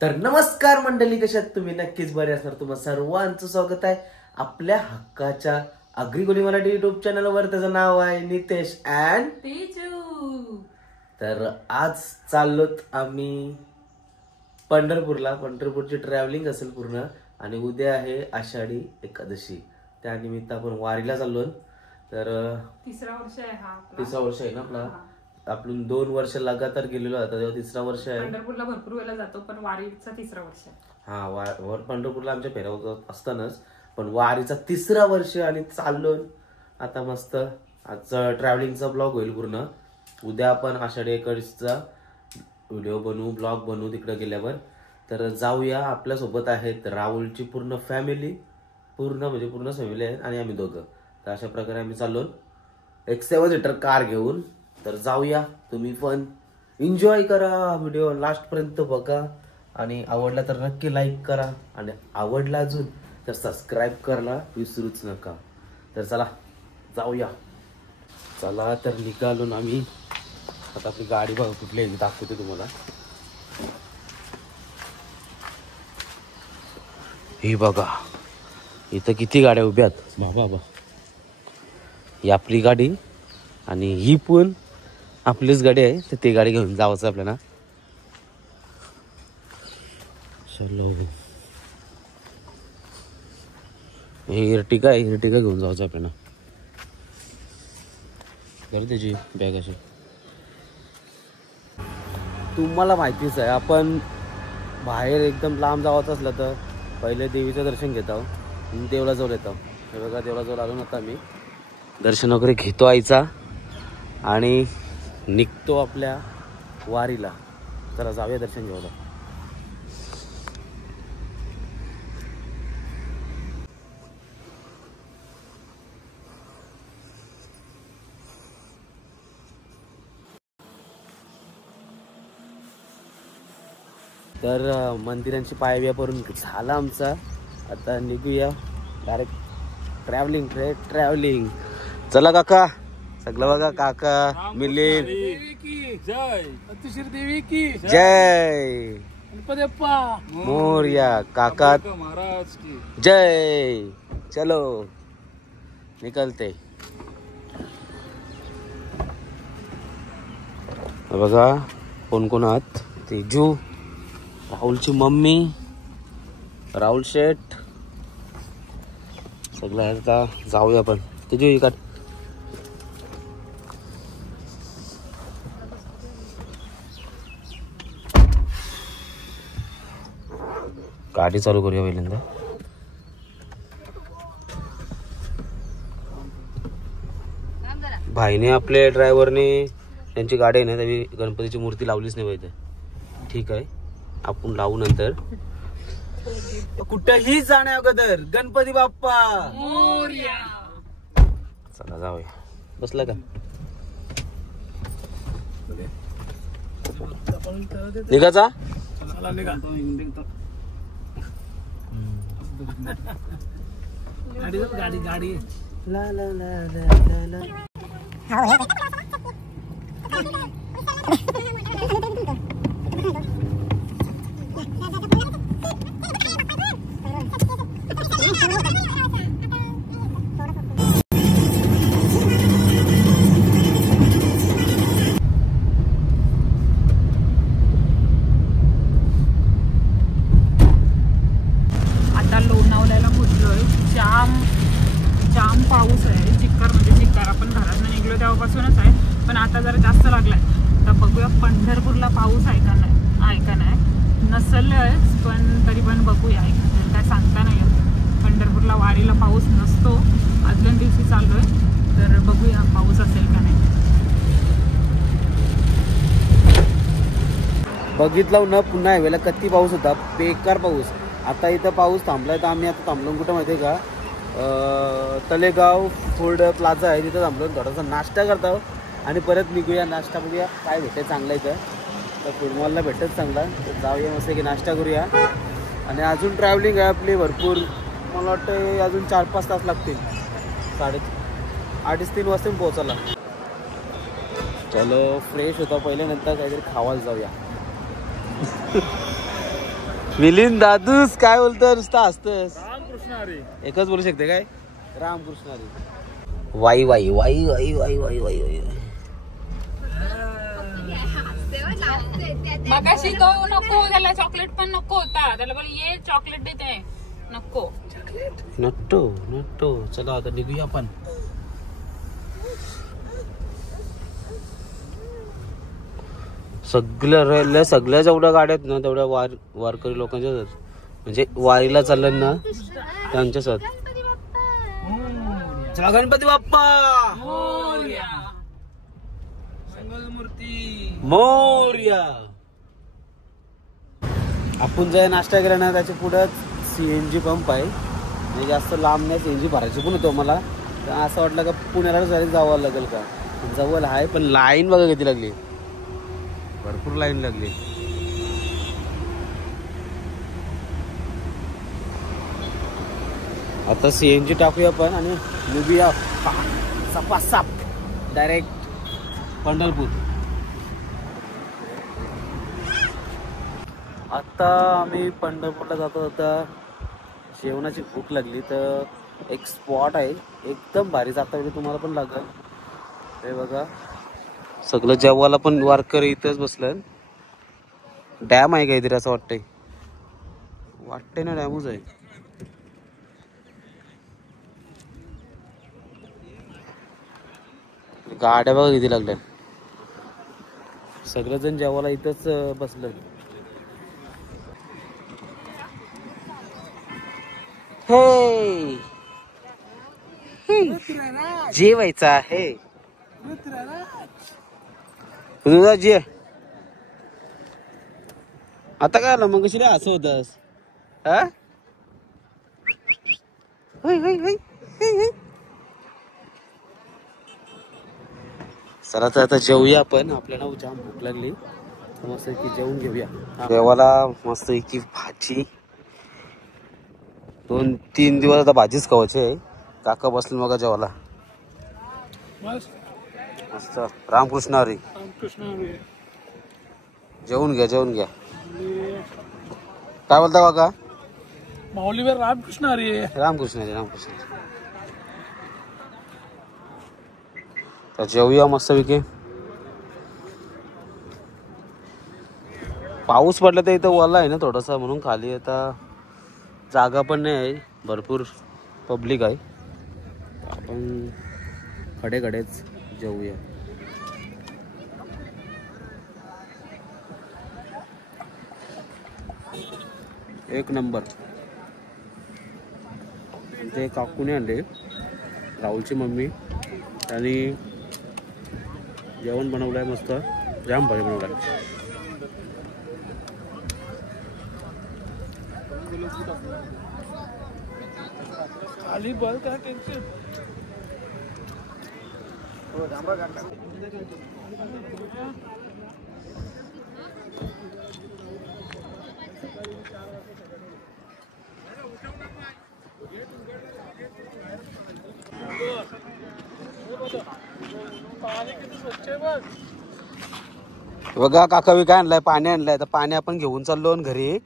तर नमस्कार मंडळी, कशात तुम्ही? नक्कीच बरे असणार. तुम्हा सर्वांचं स्वागत आहे आपल्या हक्काच्या अग्रिकोली मराठी युट्यूब चॅनलवर. त्याचं नाव आहे नितेश अँड तेजू. तर आज चाललोत आम्ही पंढरपूरला. पंढरपूरची ट्रॅव्हलिंग असेल पूर्ण, आणि उद्या आहे आषाढी एकादशी. त्यानिमित्त आपण वारीला चाललोय. तर तिसरा वर्ष आहे हा. तिसरा वर्ष आहे ना आपला. आपण 2 वर्ष लगातार गेलेलो आता, तेव्हा तिसरा वर्ष आहे. पंढरपूरला भरपूर वेळेला जातो, पण वारीचा तिसरा वर्ष आहे. हा, पंढरपूरला आमच्या फेऱ्या असतानाच, पण वारीचा तिसरा वर्ष आणि चाललोय आता मस्त. आजचा ट्रॅव्हलिंगचा ब्लॉग होईल पूर्ण. उद्या आपण आषाढी एकादशीचा व्हिडिओ बनवू, ब्लॉग बनवू तिकडे गेल्यावर. तर जाऊया. आपल्यासोबत आहेत राहुलची पूर्ण फॅमिली, पूर्ण फॅमिली आहे, आणि आम्ही दोघं. तर अशा प्रकारे आम्ही चाललो एक 7 सीटर कार घेऊन. तर जाऊया. तुम्ही पण एन्जॉय करा, व्हिडिओ लास्ट पर्यंत बघा, आणि आवडला तर नक्की लाईक करा, आणि आवडला अजून तर सबस्क्राईब करायला विसरूच नका. तर चला जाऊया. चला तर निघालो आम्ही आता. आपली गाडी बघा कुठली आहे दाखवते तुम्हाला. ही बघा, इथं किती गाड्या उभ्या आहेत बाबा. ही आपली गाडी, आणि ही पण आपलीच गाडी आहे. तर ती गाडी घेऊन जायचं आपल्याला. चलो, हे इर्टिगा आहे, इर्टिगा घेऊन जायचं आपल्याला. बरं, त्याची बॅग अशी तुम्हाला माहितीच आहे. आपण बाहेर एकदम लांब जावंच असलं तर पहिले देवीचं दर्शन घेतो, देवळाजवळ येतो. हे बघा, देवळाजवळ आलो ना आता आम्ही. दर्शन वगैरे घेतो आईचा, आणि निघतो आपल्या वारीला. जरा जाऊया दर्शन घ्यायला. तर मंदिरांची पायव्या करून झाला आमचा. आता निघूया डायरेक्ट ट्रॅव्हलिंग. चला काका, सगळं बघा. काका मिलिंद, जय देवी की जय मोरया. काका महाराज की जय. चलो निकलते. बघा कोण कोण आहात. तेजू, राहुलची मम्मी, राहुल शेठ, सगळं आहे. आता जाऊया आपण. तेजू इकडे गाडी चालू करूया पहिल्यांदा. भाईने आपले ड्रायव्हरने त्यांची गाडी आहे ना, त्यावेळी गणपतीची मूर्ती लावलीच नाही पाहिजे. ठीक आहे, आपण लावू नंतर. कुठेही जाण्या अगोदर गणपती बाप्पा मोरया. चला जाऊया. बसला का? निघाचा. गाडी ला ला ला ला ला. आता लोणावळ्याला पोहोचलोय. जाम पाऊस आहे. चिक्कार आपण घरात निघलो तेव्हापासूनच आहे, पण आता जरा जास्त लागलाय. तर बघूया पंढरपूरला पाऊस आहे का नाही. नसेल, पण तरी पण बघूया. काय सांगता नाही. पंढरपूरला वारीला पाऊस नसतो. आदल्या दिवशी चाललोय, तर बघूया पाऊस असेल का नाही. बघितलं ना पुन्हा यावेळेला किती पाऊस होता, बेकार पाऊस. आता इथं पाऊस थांबलाय. तर आम्ही आता थांबलो कुठं माहिती आहे का, तलेगाव फूड प्लाझा आहे, तिथं थांबलो. थोडासा नाश्ता करतो आणि परत निघूया. नाश्ता बघूया काय भेटेल चांगला इथं. तर फूडमॉलला भेटत चांगला. तर जाऊया मस्त की नाश्ता करूया. आणि अजून ट्रॅव्हलिंग आहे आपली भरपूर. मला वाटतं अजून 4-5 तास लागतील. 2:30 वाजता पोहोचायला. चलो फ्रेश होता पहिले, नंतर काहीतरी खावायला जाऊया. मिलिंद दादूस काय बोलतो नुसता असतस. रामकृष्ण हरी. एकच बोलू शकते काय रामकृष्ण हरी. वाई वाई वाई वाई वाई वाई वाई वाई. मगाशी तो नको त्याला चॉकलेट पण नको होता त्याला बोल ये चॉकलेट देते नको. नट्टो नट्टो. चला आता निघूया आपण. सगळ्या जेवढ्या गाड्या आहेत ना तेवढ्या वारकरी लोकांच्या म्हणजे वारीला चाललं ना त्यांच्या साथ. चला गणपती बाप्पा मूर्ती मोरया. आपण जे नाश्ता केला ना त्याच्या पुढे CNG पंप आहे. म्हणजे जास्त लांब नाही CNG भरायची पण होतो मला. असं वाटलं का पुण्याला जावं लागेल का. जवळ आहे पण लाईन बघा किती लागली. भरपूर लाईन लागली. आता CNG टाकूया आपण आणि निघूया साप डायरेक्ट पंढरपूर. आता आम्ही पंढरपूरला जातो. आता जेवणाची भूक लागली तर एक स्पॉट आहे एकदम भारी. जाता वेळी तुम्हाला पण लागेल. हे बघा सगळं जेवायला पण वारकरी इथंच बसलं. डॅम आहे काहीतरी असं वाटतंय ना डॅमच आहे. गाड्या बघा किती लागल्या. सगळेजण जेवायला इथंच बसलं. हे जेवायचं आहे तुझा जे. आता काय आलं मग कशी रे असं होतस. चला तर आता जेवूया आपण. आपल्याला जाम भूक लागली मस्त की जेवून घेऊया. देवाला मस्त की भाजी 2-3 दिवस आता भाजीच खावायची आहे. काका बसले मग जेवायला मस्त. रामकृष्ण हरी. जेवून घ्या. काय बोलता काका. माऊलीवर रामकृष्ण हरी. रामकृष्ण तर जेवूया मस्त पैकी. पाऊस पडला तर इथं ओला आहे ना थोडासा म्हणून खाली आता जागा पण नाही आहे. भरपूर पब्लिक आहे. आपण कडेच जेवूया. एक नंबर. ते काकूने आणले राहुलची मम्मी आणि जेवण बनवलंय मस्त. जाम भारी बनवलंय. खाली बल काय टेन्शन. बघा काका मी काय आणलंय पाणी आणलंय. तर पाणी आपण घेऊन चाललो घरी.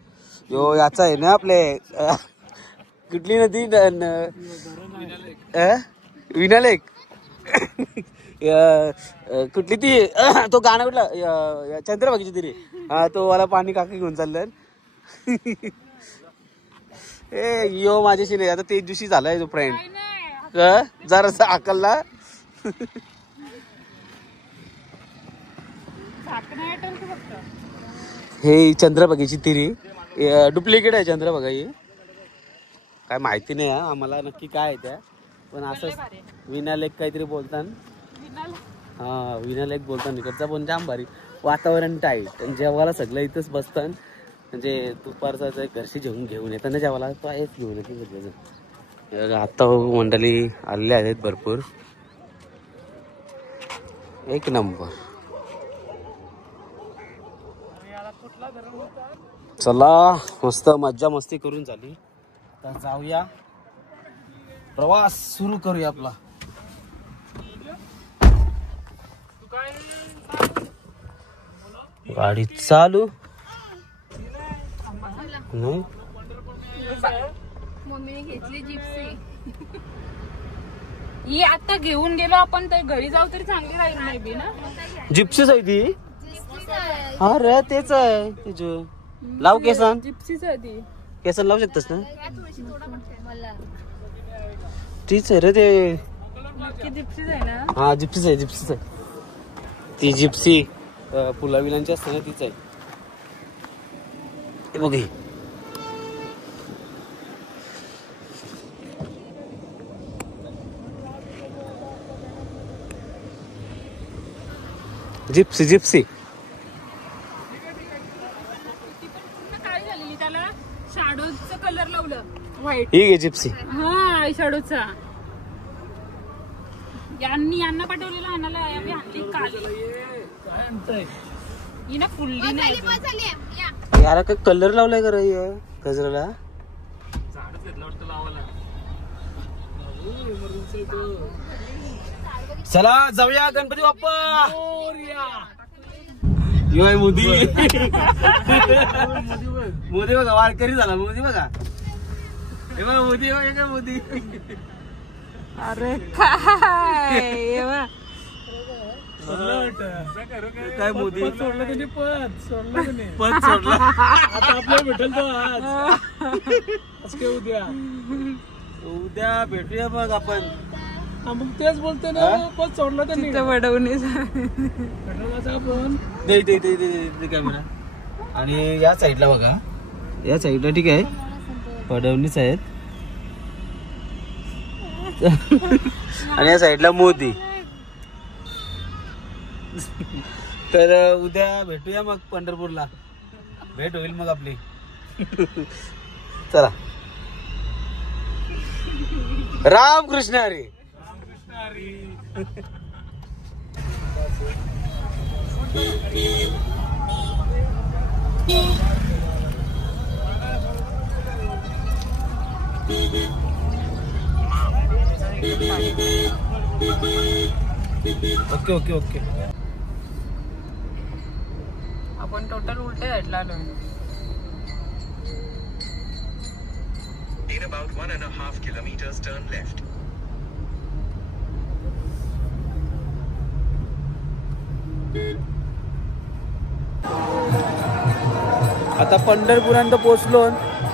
यो याचा आहे ना आपले कुठली नदी विनालेक कुठली ती तो गाणं कुठला चंद्रभागीची तिरी. तो वाला पाणी काका घेऊन चाललं. यो माझ्याशी नाही आता तेच दिवशी झालाय तो फ्रेंड जरासा अकलला. हे चंद्रभागेची तिरी डुप्लिकेट आहे. चंद्रभागा ही काय माहिती नाही आम्हाला नक्की काय आहे त्या. पण असं विनालेक काहीतरी बोलतात. विनालेक बोलतात. इकडचा पण जाम भारी वातावरण टाईट. आणि जेवायला सगळं इथंच बसतात. म्हणजे दुपारचा घरशी घेऊन येताना जेवायला तो आहेच घेऊन येते सगळेजण. आता मंडळी आलेले आहेत भरपूर. एक नंबर. चला मस्त मज्जा मस्ती करून झाली. तर जाऊया प्रवास सुरू करूया आपला. गाडी चालू. नाही मम्मीने घेतली जिप्सी. ही आता घेऊन गेलो आपण तर घरी जाऊ तरी चांगली राहील नाही बी ना. जिप्सीच आहे ती. हा रे तेच आहे तुझं. लाव केसन. जिप्सीच आहे ती. केसन लावू शकतस ना. तीच आहे रे ते. नक्की जिप्सीच आहे ना. हा जिप्सीच आहे जिप्सीच आहे ती. जिप्सी पुलाविलांची असते ना तीच आहे. हे बघ जिप्सी जिप्सी. काय झालेली त्याला शॅडोचा कलर लावलं व्हाईट. ही घे जिप्सी. हा आय शॅडोचा. यांना पाठवलेला आणायला आम्ही आणली काल. ही ना फुलली नाही. यार काय कलर लावलाय का रे गजराला. चला जाऊया गणपती बाप्पा. मोदी मोदी बघा वारकरी झाला. मोदी बघा हे बघा मोदी बघा मोदी. अरे काय काय मोदी सोडलं त्यांनी पद सोडलं त्यांनी. पद सोडला. आता आपल्याला भेटेल तो आज काय उद्या. उद्या भेटूया मग आपण. हा मग तेच बोलते ना. पद सोडलं त्यांनी. वडवणी आपण दे दे दे दे कॅमेरा. आणि या साईडला बघा या साईडला ठीक आहे फडणवीस आहेत. आणि या साईडला मोदी. तर उद्या भेटूया मग पंढरपूरला. भेट होईल मग आपली. चला Ramkrishna Hari. Okay okay okay. आपण टोटल उलटे साईडला आलो. In about 1.5 kilometers, turn left. आता पंढरपुरांत पोहोचलो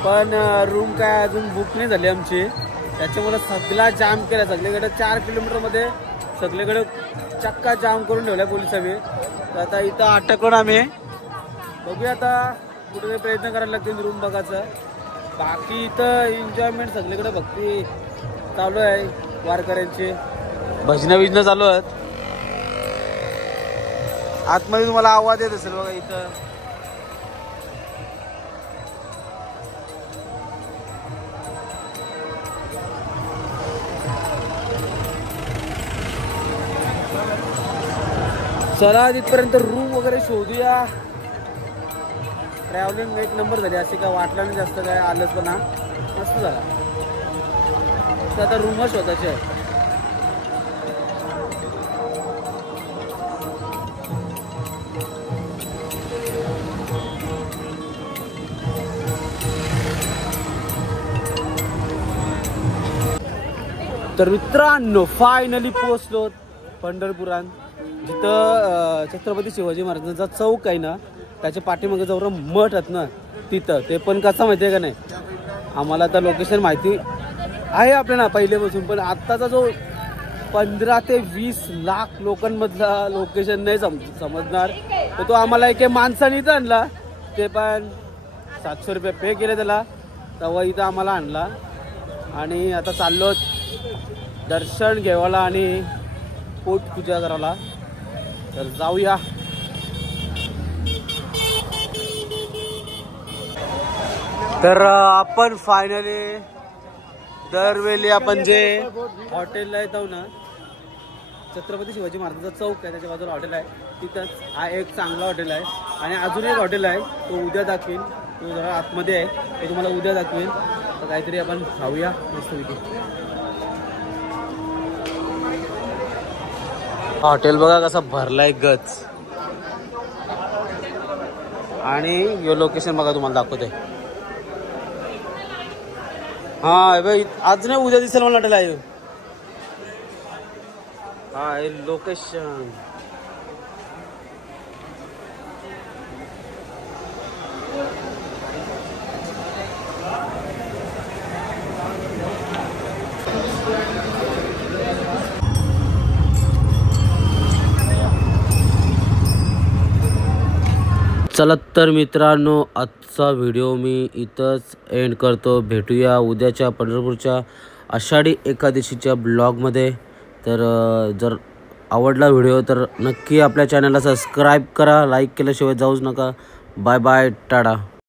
पण रूम काय अजून बुक नाही झाली आमची. त्याच्यामुळे सगळा जाम केला. सगळीकडे 4 किलोमीटर मध्ये सगळीकडे चक्का जाम करून ठेवलाय पोलिसांनी. तर आता इथं अटकून आम्ही बघूया आता कुठे प्रयत्न करायला लागतील रूम बघायचा. बाकी इथं एन्जॉयमेंट सगळीकडे भक्ती चालू आहे. वारकऱ्यांची भजनं बिजनं चालू आहेत. आतमध्ये तुम्हाला आवाज येत असेल बघा इथं. चला तिथपर्यंत रूम वगैरे शोधूया. ट्रॅव्हलिंग एक नंबर झाली. अशी काय वाटलं नाही जास्त काय आलंच पण हा मस्त झाला. तर आता रूमच शोधायचे आहे. तर मित्रांनो फायनली पोहोचलो पंढरपुरात. जिथं छत्रपती शिवाजी महाराजांचा चौक आहे ना त्याच्या पाठीमागे जवळ मठ आहेत ना तिथं. ते पण कसं माहिती आहे का नाही. आम्हाला तर लोकेशन माहिती आहे आपल्याला पहिलेपासून. पण आत्ताचा जो 15 ते 20 लाख लोकांमधला लोकेशन नाही समजणार. तर तो आम्हाला एक माणसाने इथं आणला. ते पण 700 रुपये पे केले त्याला. तेव्हा इथं आम्हाला आणला. आणि आता चाललो दर्शन घ्यायला आणि पोटपूजा करायला. तर जाऊया. तर आपण फायनली दरवेळी आपण जे हॉटेलला येतो ना छत्रपती शिवाजी महाराजांचा चौक आहे त्याच्या बाजूला हॉटेल आहे. तिथंच हा एक चांगला हॉटेल आहे. आणि अजून एक हॉटेल आहे तो उद्या दाखवेन. तो जरा आतमध्ये आहे ते तुम्हाला उद्या दाखवेन. तर काहीतरी आपण खाऊया मस्तपैकी. हॉटेल बघा कसा भरलाय गच. आणि यो लोकेशन बघा तुम्हाला दाखवते. हा बाई आज नाही उद्या दिसेल मला वाटेल लाईव्ह. हा हे लोकेशन. चला तर मित्रांनो, आजचा व्हिडिओ मी इथंच एंड करतो. भेटूया उद्याच्या पंढरपूरच्या आषाढी एकादशीच्या ब्लॉगमध्ये. तर जर आवडला व्हिडिओ तर नक्की आपल्या चॅनलला सबस्क्राईब करा. लाईक केल्याशिवाय जाऊच नका. Bye bye, Tata.